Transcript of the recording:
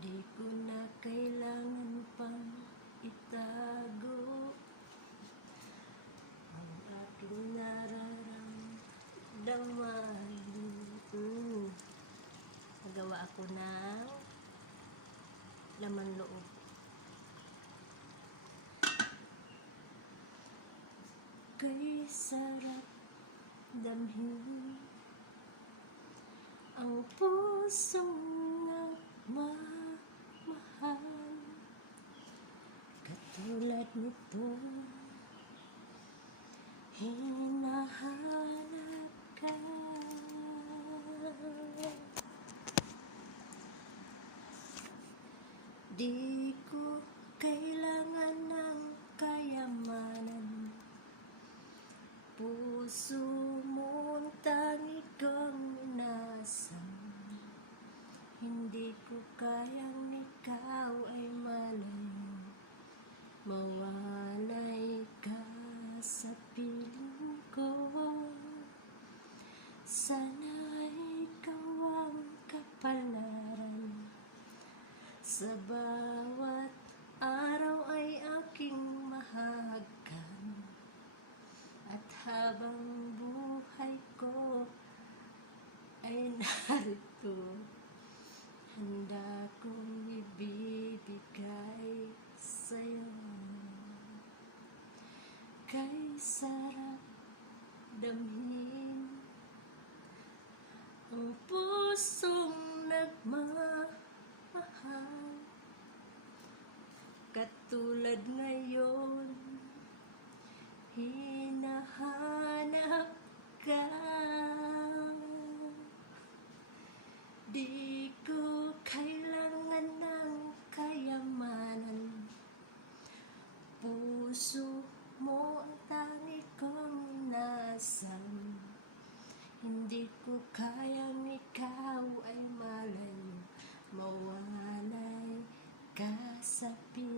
Di ko na kailangan pang itago ang aking nararamdaman. Nagawa ako ng laman loob. Kay sarap damhin ang pusong nagmamahal, katulad nito hinahanap ka. Di ko kailangan ng kayamanan, puso mo'ng tangi kong minasam. Hindi ko kayang ikaw ay malayo, mawalay ka sa piling ko. Sana ikaw ang kapalaran, sa bawat araw ay aking mahagkan. At habang buhay ko ay narito, handa kong ibibigay sa'yo. Kay sarap damhin ang pusong nagmamahal, katulad ngayon hinahanap ka. Di ko kailangan ng kayamanan, puso mo ang tangi kong nasam. Hindi ko kayang ikaw ay malayo, mawalay ka sa piling